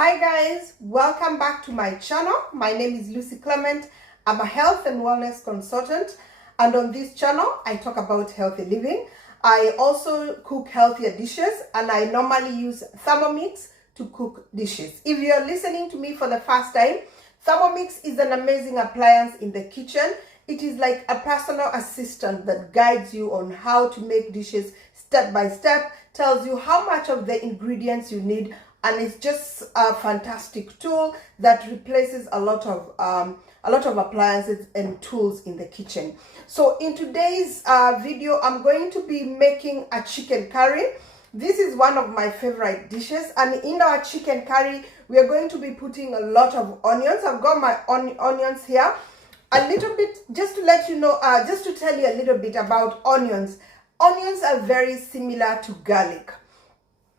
Hi guys, welcome back to my channel. My name is Lucy Clement. I'm a health and wellness consultant, and on this channel I talk about healthy living. I also cook healthier dishes, and I normally use Thermomix to cook dishes. If you're listening to me for the first time, Thermomix is an amazing appliance in the kitchen. It is like a personal assistant that guides you on how to make dishes step by step, tells you how much of the ingredients you need, and it's just a fantastic tool that replaces a lot of appliances and tools in the kitchen. So in today's video, I'm going to be making a chicken curry. This is one of my favorite dishes, and in our chicken curry we are going to be putting a lot of onions. I've got my onions here. A little bit, just to let you know, just to tell you a little bit about onions. Onions are very similar to garlic.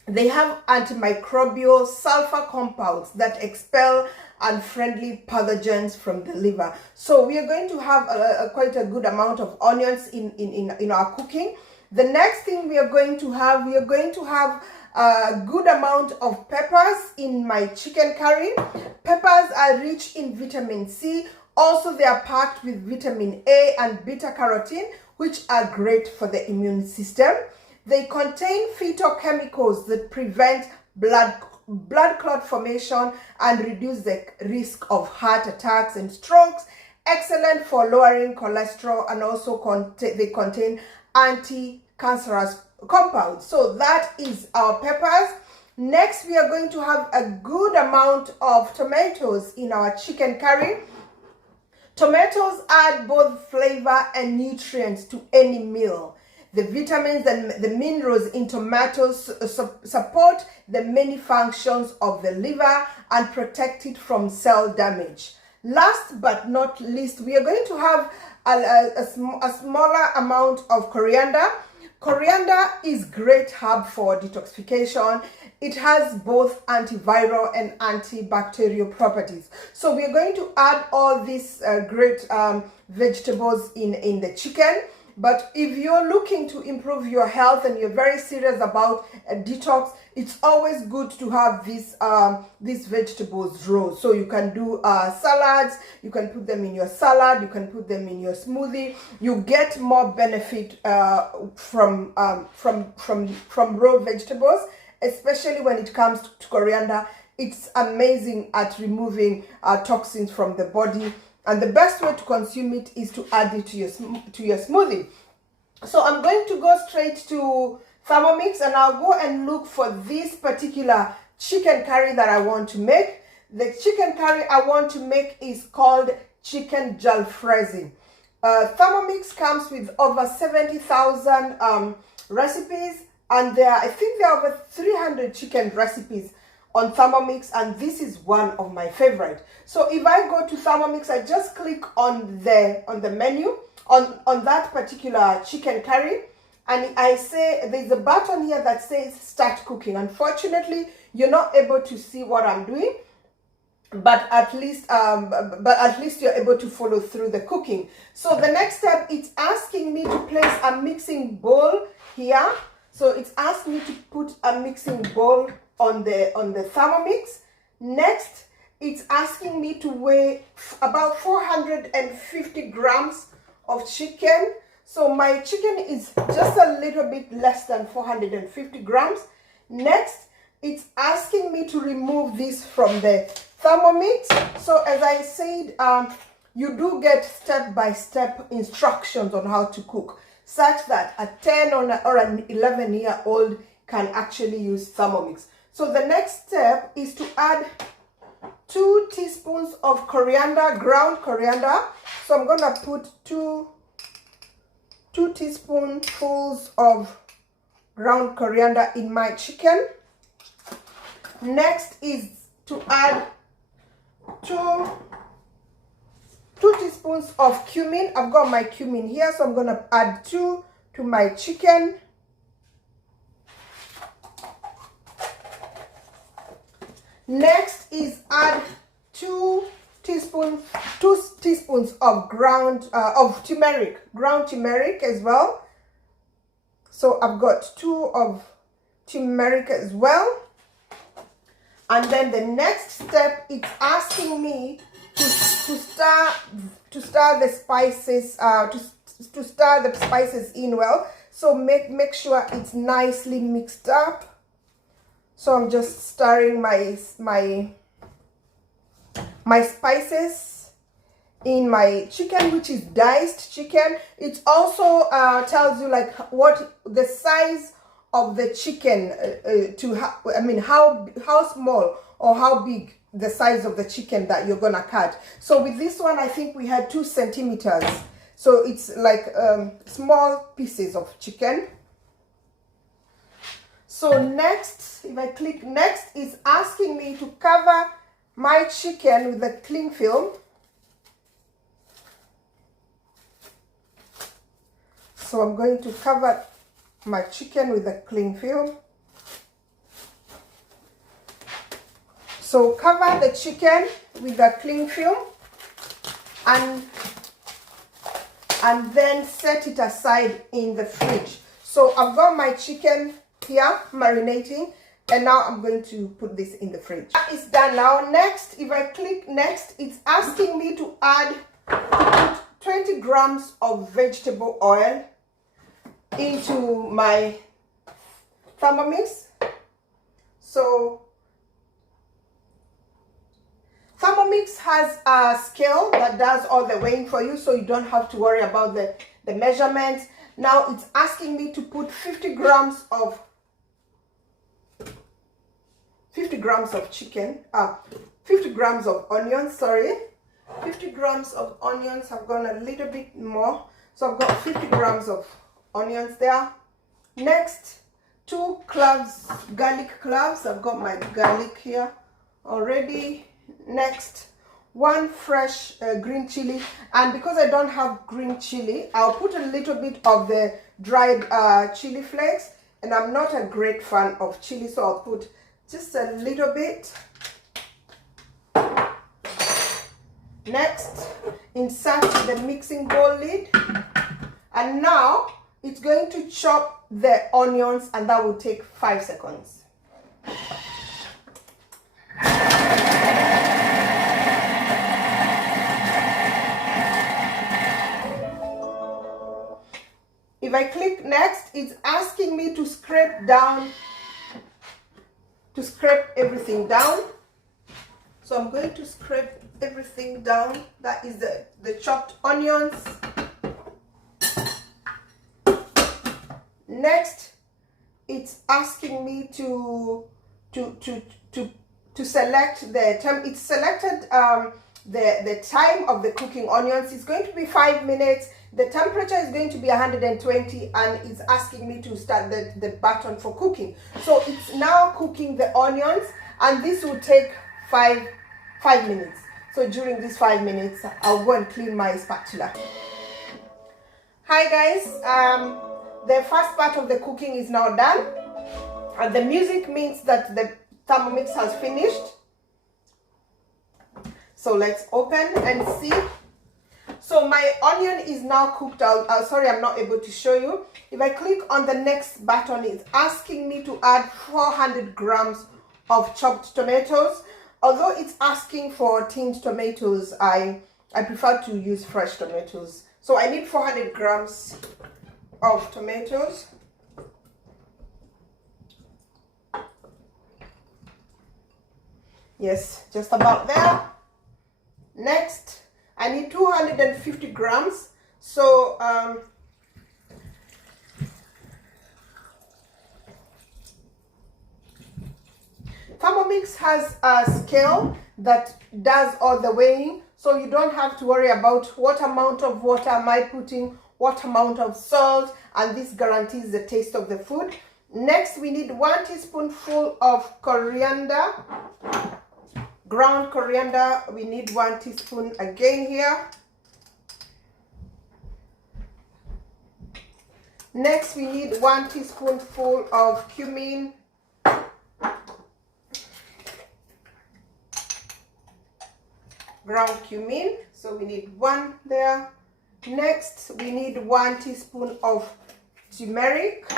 They have antimicrobial sulfur compounds that expel unfriendly pathogens from the liver. So we are going to have quite a good amount of onions in our cooking. The next thing we are going to have a good amount of peppers in my chicken curry. Peppers are rich in vitamin C. Also, they are packed with vitamin A and beta carotene, which are great for the immune system. They contain phytochemicals that prevent blood clot formation and reduce the risk of heart attacks and strokes. Excellent for lowering cholesterol, and also they contain anti-cancerous compounds. So that is our peppers. Next, we are going to have a good amount of tomatoes in our chicken curry. Tomatoes add both flavor and nutrients to any meal. The vitamins and the minerals in tomatoes support the many functions of the liver and protect it from cell damage. Last but not least, we are going to have a smaller amount of coriander. Coriander is great herb for detoxification. It has both antiviral and antibacterial properties. So we are going to add all these great vegetables in the chicken. But if you're looking to improve your health and you're very serious about a detox, it's always good to have these vegetables raw. So you can do salads, you can put them in your salad, you can put them in your smoothie. You get more benefit from raw vegetables, especially when it comes to coriander. It's amazing at removing toxins from the body. And the best way to consume it is to add it to your smoothie. So I'm going to go straight to Thermomix, and I'll go and look for this particular chicken curry that I want to make. The chicken curry I want to make is called chicken Jalfrezi. Thermomix comes with over 70,000 recipes, and I think there are over 300 chicken recipes on Thermomix, and this is one of my favorite. So if I go to Thermomix, I just click on the menu on that particular chicken curry, and I say there's a button here that says start cooking. Unfortunately, you're not able to see what I'm doing, but at least you're able to follow through the cooking. So the next step, it's asking me to place a mixing bowl here. So it's asked me to put a mixing bowl on the Thermomix. Next, it's asking me to weigh about 450 grams of chicken. So my chicken is just a little bit less than 450 grams. Next, it's asking me to remove this from the Thermomix. So as I said, you do get step-by-step instructions on how to cook, such that a 10 or an 11-year-old can actually use Thermomix. So the next step is to add 2 teaspoons of coriander, ground coriander. So I'm going to put two teaspoonfuls of ground coriander in my chicken. Next is to add 2 teaspoons of cumin. I've got my cumin here, so I'm going to add 2 to my chicken. Next is add 2 teaspoons of ground turmeric as well. So I've got 2 of turmeric as well. And then the next step, it's asking me to stir the spices, to stir the spices in well. So make sure it's nicely mixed up. So I'm just stirring my spices in my chicken, which is diced chicken. It also tells you like what the size of the chicken how small or how big the size of the chicken that you're gonna cut. So with this one, I think we had 2 centimeters. So it's like small pieces of chicken. So next, if I click next, it's asking me to cover my chicken with a cling film. So I'm going to cover my chicken with a cling film. So cover the chicken with a cling film and then set it aside in the fridge. So I've got my chicken here marinating, and now I'm going to put this in the fridge. It's done now. Next, if I click next, it's asking me to put 20 grams of vegetable oil into my Thermomix. So Thermomix has a scale that does all the weighing for you, so you don't have to worry about the measurements. Now it's asking me to put 50 grams of chicken, 50 grams of onions, sorry. 50 grams of onions. I've gone a little bit more. So I've got 50 grams of onions there. Next, 2 cloves, garlic cloves. I've got my garlic here already. Next, 1 fresh green chili, and because I don't have green chili, I'll put a little bit of the dried chili flakes, and I'm not a great fan of chili, so I'll put just a little bit. Next, insert the mixing bowl lid, and now it's going to chop the onions, and that will take 5 seconds. If I click next, it's asking me to scrape everything down. So I'm going to scrape everything down. That is the chopped onions. Next, it's asking me to select the time. It's selected the time of the cooking onions. It's going to be 5 minutes. The temperature is going to be 120, and it's asking me to start the button for cooking. So it's now cooking the onions, and this will take 5 minutes. So during these 5 minutes, I'll go and clean my spatula. Hi guys, the first part of the cooking is now done, and the music means that the Thermomix has finished. So let's open and see. So my onion is now cooked out. Sorry, I'm not able to show you. If I click on the next button, it's asking me to add 400 grams of chopped tomatoes. Although it's asking for tinned tomatoes, I prefer to use fresh tomatoes. So I need 400 grams of tomatoes. Yes, just about there. Next, I need 250 grams. So Thermomix has a scale that does all the weighing, so you don't have to worry about what amount of water am I putting, what amount of salt, and this guarantees the taste of the food. Next, we need 1 teaspoonful of coriander, ground coriander. We need 1 teaspoon again here. Next, we need 1 teaspoonful of cumin, ground cumin. So we need 1 there. Next, we need 1 teaspoon of turmeric.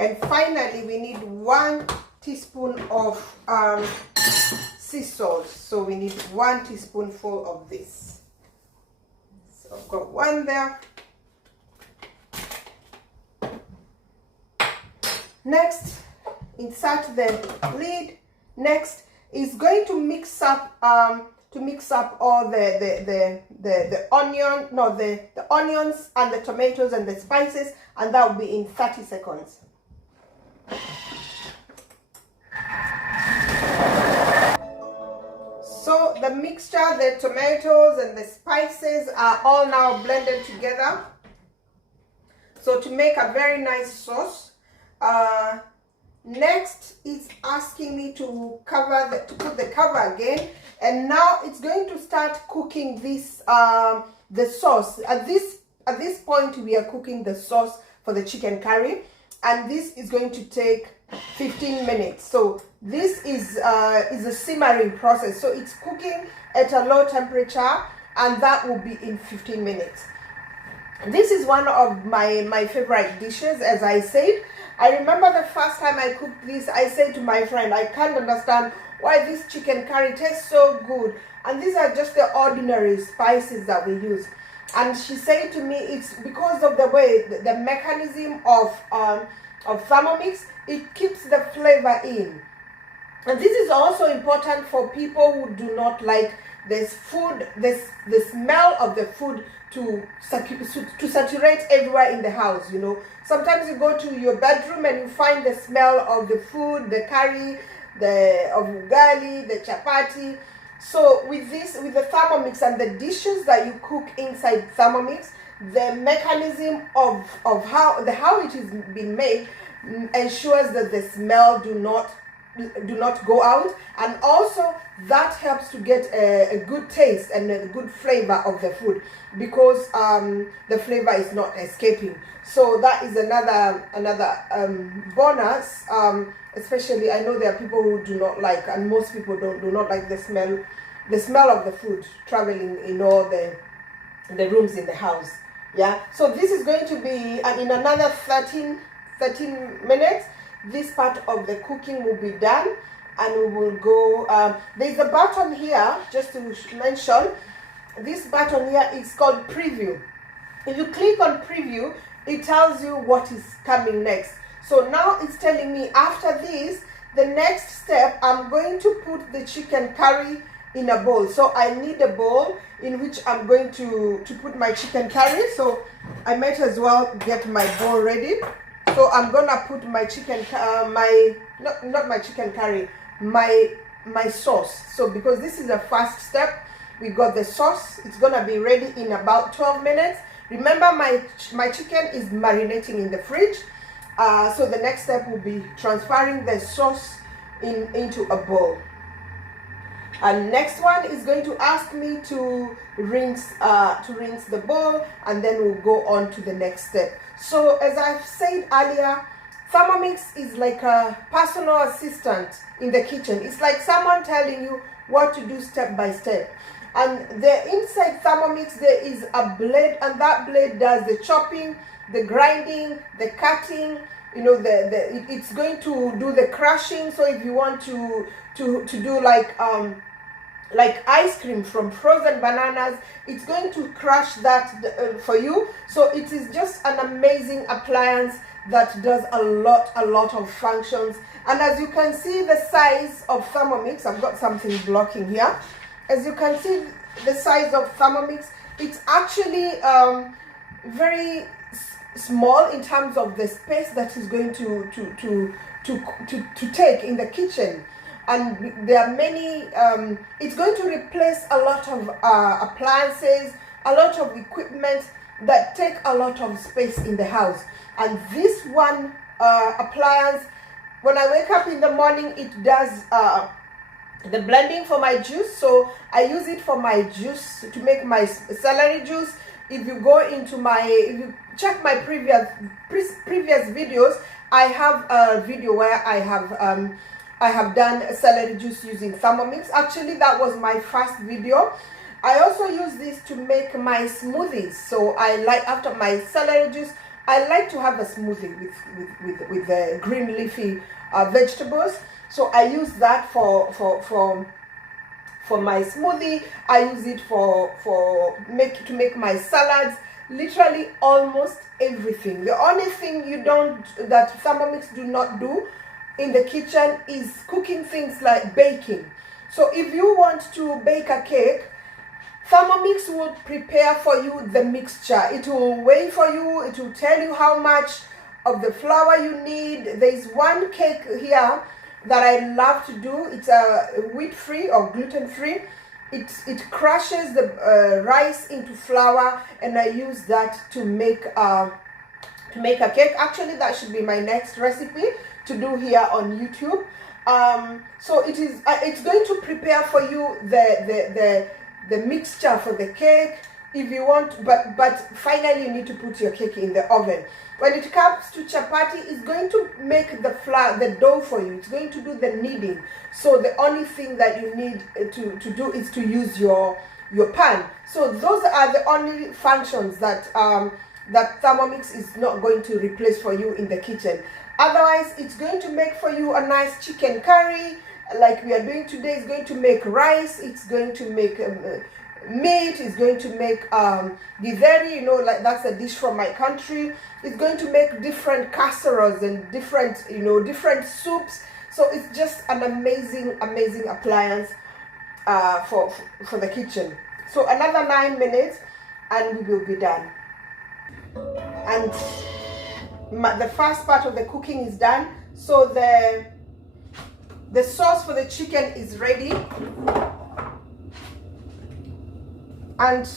And finally, we need 1 teaspoon of sea salt. So we need 1 teaspoonful of this. So I've got 1 there. Next, insert the lid. Next is going to mix up all the onions and the tomatoes and the spices, and that will be in 30 seconds. So the mixture, the tomatoes and the spices are all now blended together. So to make a very nice sauce. Next, it's asking me to put the cover again, and now it's going to start cooking this the sauce. At this point, we are cooking the sauce for the chicken curry, and this is going to take 15 minutes. So this is a simmering process. So it's cooking at a low temperature, and that will be in 15 minutes. This is one of my favorite dishes, as I said. I remember the first time I cooked this, I said to my friend, I can't understand why this chicken curry tastes so good. And these are just the ordinary spices that we use. And she said to me, it's because of the way, the mechanism of Thermomix, it keeps the flavor in. And this is also important for people who do not like the smell of the food to saturate everywhere in the house, you know. Sometimes you go to your bedroom and you find the smell of the food, the curry, of ugali, the chapati. So with the Thermomix and the dishes that you cook inside Thermomix, the mechanism of how it is being made ensures that the smell do not go out, and also that helps to get a good taste and a good flavor of the food, because the flavor is not escaping. So that is another bonus. Especially, I know there are people who do not like, and most people do not like the smell of the food traveling in all the rooms in the house. Yeah. So this is going to be in another 13 minutes. This part of the cooking will be done, and we will go. There's a button here, just to mention. This button here is called preview. If you click on preview, it tells you what is coming next. So now it's telling me after this, the next step, I'm going to put the chicken curry in a bowl. So I need a bowl in which I'm going to put my chicken curry. So I might as well get my bowl ready. So I'm gonna put my chicken, not my chicken curry, my sauce. So because this is the first step, we got the sauce. It's gonna be ready in about 12 minutes. Remember, my chicken is marinating in the fridge. So the next step will be transferring the sauce into a bowl. And next one is going to ask me to rinse the bowl, and then we'll go on to the next step. So as I've said earlier, Thermomix is like a personal assistant in the kitchen. It's like someone telling you what to do step by step. And inside Thermomix there is a blade, and that blade does the chopping, the grinding, the cutting. You know, it's going to do the crushing. So if you want to do like ice cream from frozen bananas, it's going to crush that for you. So it is just an amazing appliance that does a lot of functions. And as you can see, the size of Thermomix, I've got something blocking here. As you can see, the size of Thermomix, it's actually very small in terms of the space that is going to take in the kitchen. And there are many, it's going to replace a lot of appliances, a lot of equipment that take a lot of space in the house. And this one appliance, when I wake up in the morning, it does the blending for my juice. So I use it for my juice, to make my celery juice. If you go into if you check my previous videos, I have a video where I have done celery juice using Thermomix. Actually, that was my first video. I also use this to make my smoothies. So after my celery juice, I like to have a smoothie with the green leafy vegetables. So I use that for my smoothie. I use it to make my salads. Literally almost everything. The only thing that Thermomix do not do in the kitchen is cooking things like baking. So if you want to bake a cake, Thermomix will prepare for you the mixture. It will weigh for you. It will tell you how much of the flour you need. There's one cake here that I love to do. It's a wheat-free or gluten-free. It crushes the rice into flour, and I use that to make a cake. Actually, that should be my next recipe to do here on YouTube. So it's going to prepare for you the mixture for the cake if you want, but finally you need to put your cake in the oven. When it comes to chapati, it's going to make the dough for you. It's going to do the kneading. So the only thing that you need to do is to use your pan. So those are the only functions that Thermomix is not going to replace for you in the kitchen. Otherwise, it's going to make for you a nice chicken curry, like we are doing today. It's going to make rice. It's going to make meat. It's going to make githeri, like that's a dish from my country. It's going to make different casseroles and different soups. So it's just an amazing appliance for the kitchen. So another 9 minutes and we will be done. And the first part of the cooking is done. So the sauce for the chicken is ready, and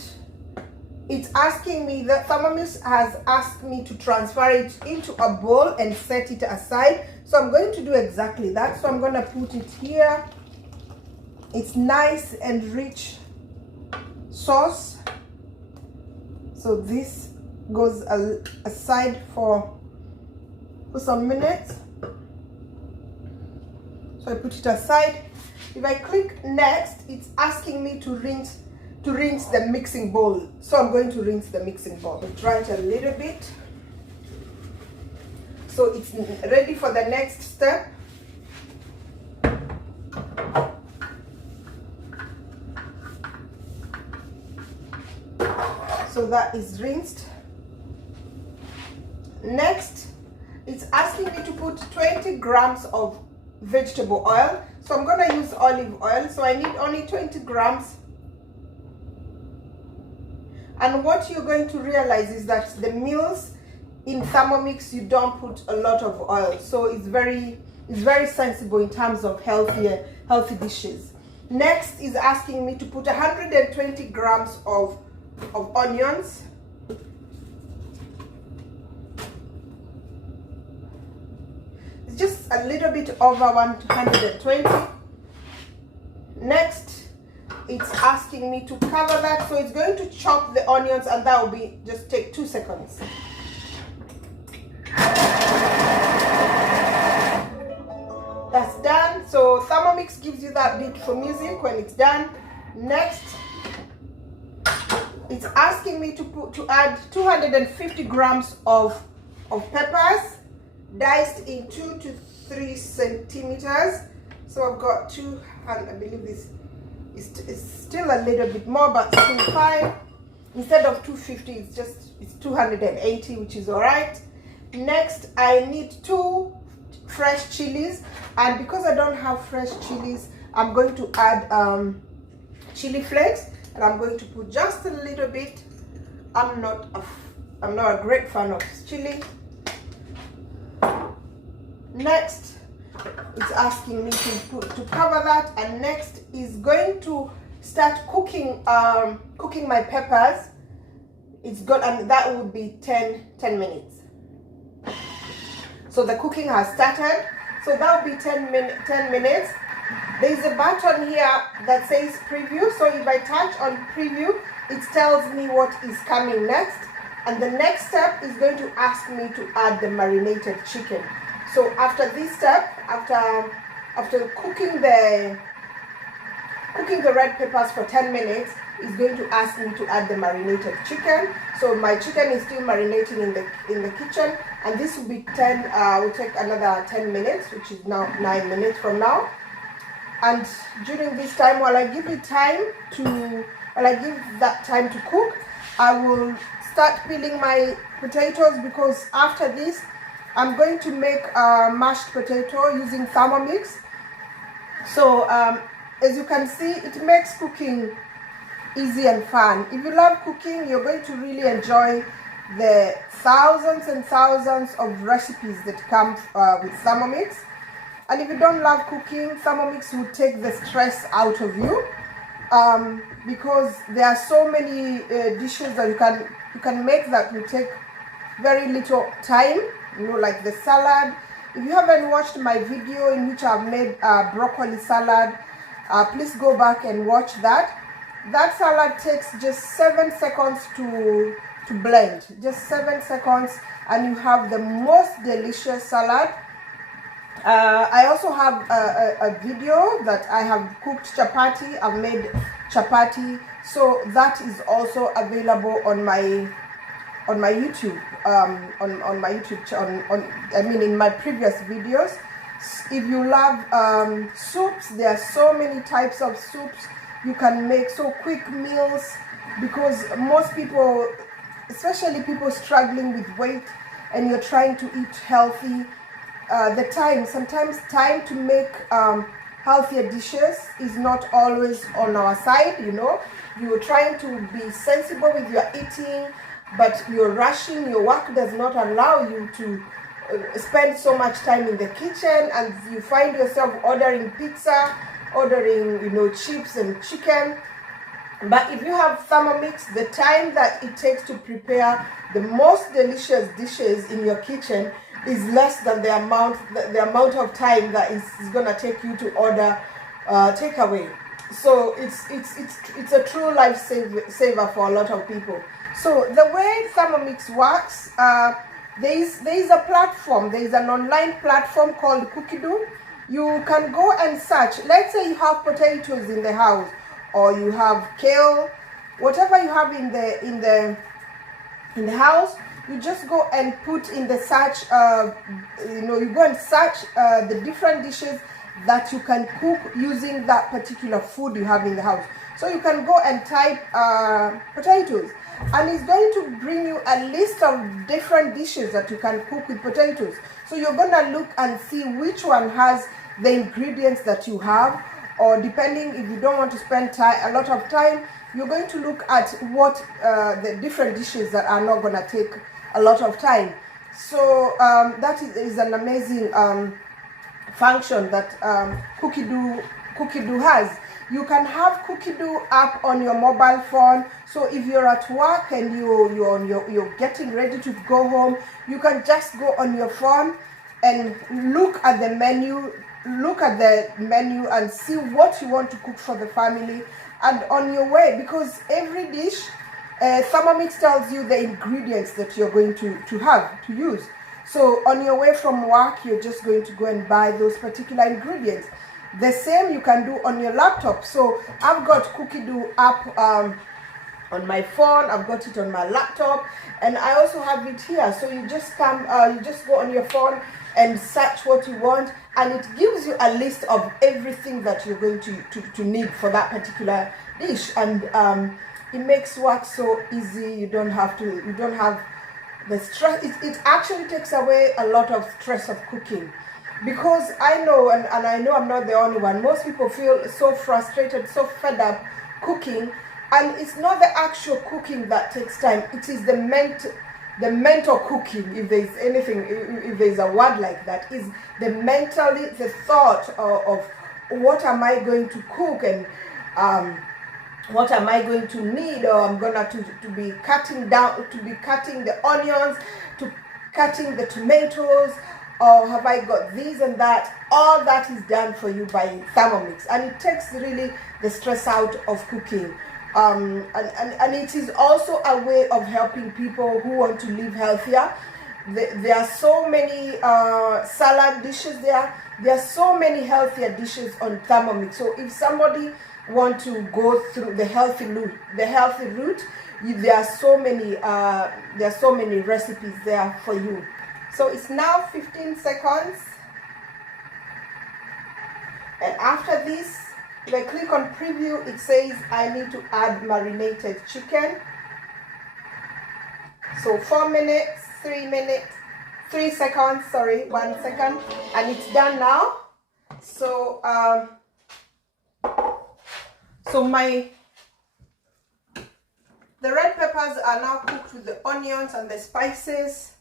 it's asking me, the Thermomix has asked me to transfer it into a bowl and set it aside. So I'm going to do exactly that. So I'm going to put it here. It's nice and rich sauce. So this goes aside for some minutes. So I put it aside. If I click next, it's asking me to rinse the mixing bowl. So I'm going to rinse the mixing bowl. Try it a little bit. So it's ready for the next step. So that is rinsed. Next, it's asking me to put 20 grams of vegetable oil. So I'm going to use olive oil. So I need only 20 grams. And what you're going to realize is that the meals in Thermomix, you don't put a lot of oil. So it's very sensible in terms of healthy dishes. Next is asking me to put 120 grams of onions. It's just a little bit over 120. Next, it's asking me to cover that. So it's going to chop the onions, and that will just take 2 seconds. That's done. So Thermomix gives you that beep for music when it's done. Next, it's asking me to add 250 grams of peppers, diced in 2 to 3 centimeters. So I've got 200. I believe this is still a little bit more, but still fine. Instead of 250, it's 280, which is all right. Next, I need 2 fresh chilies, and because I don't have fresh chilies, I'm going to add chili flakes, and I'm going to put just a little bit. I'm not a great fan of chili. Next, it's asking me to cover that, and next is going to start cooking my peppers. And that would be 10 minutes. So the cooking has started. So that will be 10 minutes. There's a button here that says preview. So if I touch on preview, it tells me what is coming next. And the next step is going to ask me to add the marinated chicken. So after this step, after cooking the red peppers for 10 minutes, is going to ask me to add the marinated chicken. So my chicken is still marinating in the kitchen, and this will be will take another 10 minutes, which is now 9 minutes from now. And during this time, while I give that time to cook, I will start peeling my potatoes, because after this I'm going to make a mashed potato using Thermomix. So as you can see, it makes cooking easy and fun. If you love cooking, you're going to really enjoy the thousands and thousands of recipes that come with Thermomix. And if you don't love cooking, Thermomix will take the stress out of you, because there are so many dishes that you can make that will take very little time, you know, like the salad. If you haven't watched my video in which I've made broccoli salad, please go back and watch that. That salad takes just 7 seconds to blend, just 7 seconds, and you have the most delicious salad. I also have a video that I have cooked chapati. I've made chapati, so that is also available on my YouTube, on my YouTube channel. I mean, in my previous videos. If you love soups, there are so many types of soups you can make, so quick meals, because most people, especially people struggling with weight and you're trying to eat healthy, sometimes time to make healthier dishes is not always on our side. You know, you're trying to be sensible with your eating, but you're rushing. Your work does not allow you to spend so much time in the kitchen, and you find yourself ordering pizza, ordering, you know, chips and chicken. But if you have Thermomix, the time that it takes to prepare the most delicious dishes in your kitchen is less than the amount of time that it's gonna take you to order takeaway. So it's a true life saver for a lot of people. So the way Thermomix works, there is a platform. There is an online platform called Cookidoo. You can go and search. Let's say you have potatoes in the house, or you have kale, whatever you have in the house. You just go and put in the search. You go and search the different dishes that you can cook using that particular food you have in the house. So you can go and type potatoes, and it's going to bring you a list of different dishes that you can cook with potatoes. So you're gonna look and see which one has the ingredients that you have, or depending, if you don't want to spend a lot of time, you're going to look at what the different dishes that are not gonna take a lot of time. So that is an amazing function that Cookidoo has. You can have Cookidoo app on your mobile phone. So if you're at work and you're getting ready to go home, you can just go on your phone and look at the menu and see what you want to cook for the family. And on your way, because every dish, Thermomix tells you the ingredients that you're going to use. So on your way from work, you're just going to go and buy those particular ingredients. The same you can do on your laptop. So I've got Cookidoo app on my phone, I've got it on my laptop, and I also have it here. So you just go on your phone and search what you want, and it gives you a list of everything that you're going to need for that particular dish. And it makes work so easy. You don't have the stress. It actually takes away a lot of stress of cooking, because I know, and I know I'm not the only one, most people feel so frustrated, so fed up cooking, and it's not the actual cooking that takes time, it is the mental cooking, if there's anything, if there's a word like that, is the thought of what am I going to cook, and what am I going to need, or I'm gonna to be cutting the onions, to cutting the tomatoes, or have I got this and that. All that is done for you by Thermomix, and it takes really the stress out of cooking. And it is also a way of helping people who want to live healthier. There are so many salad dishes there. There are so many healthier dishes on Thermomix. So if somebody want to go through the healthy route, there are so many recipes there for you. So it's now 15 seconds, and after this, if I click on preview, it says I need to add marinated chicken. So 4 minutes, 3 minutes, 3 seconds, sorry, 1 second, and it's done now. So the red peppers are now cooked with the onions and the spices.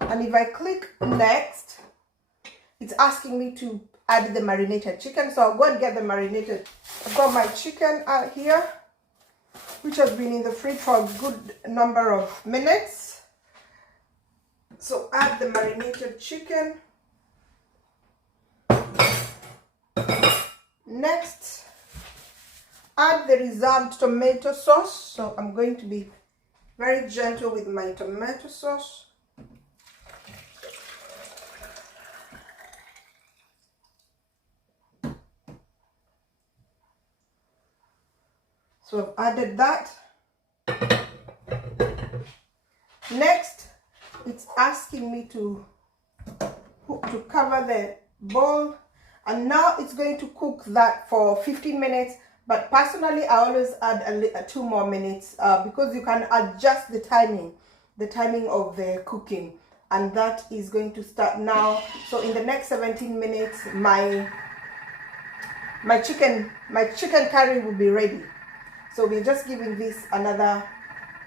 And if I click next, it's asking me to add the marinated chicken. So I'll go and get the marinated. I've got my chicken out here, which has been in the fridge for a good number of minutes. So add the marinated chicken. Next, add the reserved tomato sauce. So I'm going to be very gentle with my tomato sauce. So I've added that. Next, it's asking me to cover the bowl, and now it's going to cook that for 15 minutes. But personally, I always add 2 more minutes because you can adjust the timing of the cooking, and that is going to start now. So in the next 17 minutes, my chicken curry will be ready. So we're just giving this another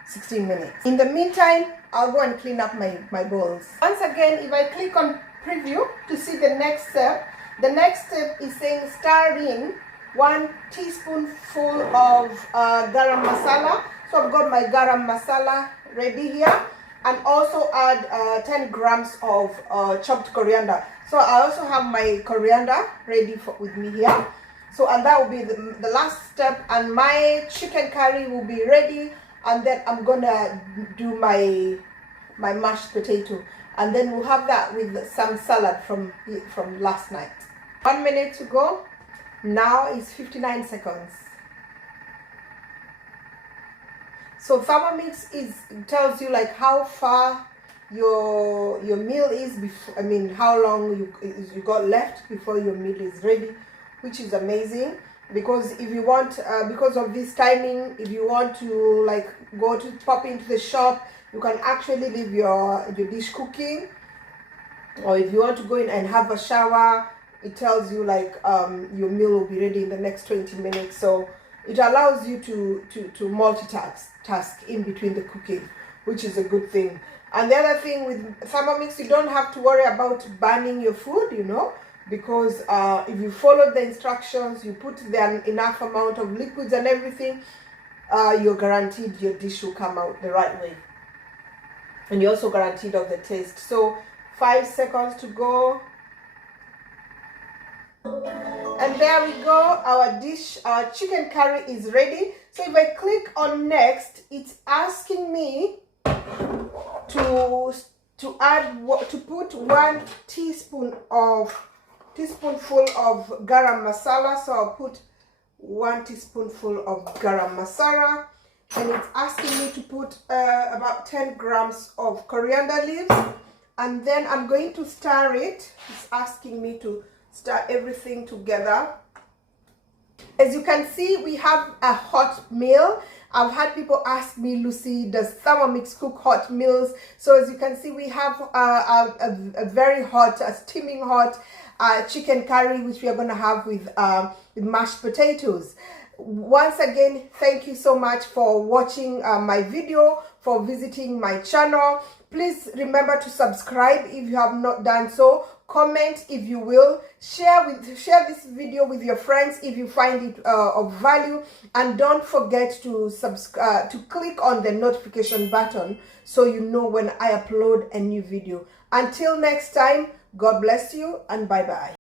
16 minutes. In the meantime, I'll go and clean up my bowls. Once again, if I click on preview to see the next step, the next step is saying stir in 1 teaspoonful of garam masala. So I've got my garam masala ready here, and also add 10 grams of chopped coriander. So I also have my coriander ready with me here. So, and that will be the last step, and my chicken curry will be ready, and then I'm gonna do my mashed potato, and then we'll have that with some salad from last night. 1 minute to go. Now it's 59 seconds. So Thermomix tells you like how far your meal is before, how long you got left before your meal is ready, which is amazing. Because if you want, because of this timing, if you want to like pop into the shop, you can actually leave your dish cooking. Or if you want to go in and have a shower, it tells you like your meal will be ready in the next 20 minutes. So it allows you to multitask in between the cooking, which is a good thing. And the other thing with Thermomix, you don't have to worry about burning your food, because if you follow the instructions, you put the enough amount of liquids and everything, you're guaranteed your dish will come out the right way. And you're also guaranteed of the taste. So 5 seconds to go. And there we go, our chicken curry is ready. So if I click on next, it's asking me to put 1 teaspoonful of garam masala. So I'll put 1 teaspoonful of garam masala, and it's asking me to put about 10 grams of coriander leaves, and then I'm going to stir it. It's asking me to stir everything together. As you can see, we have a hot meal. I've had people ask me, Lucy, does Thermomix cook hot meals? So as you can see, we have a very hot, steaming hot chicken curry, which we are going to have with mashed potatoes. Once again, thank you so much for watching my video, for visiting my channel. Please remember to subscribe if you have not done so. Comment if you will. Share this video with your friends if you find it of value, and don't forget to subscribe, to click on the notification button so you know when I upload a new video. Until next time, God bless you and bye bye.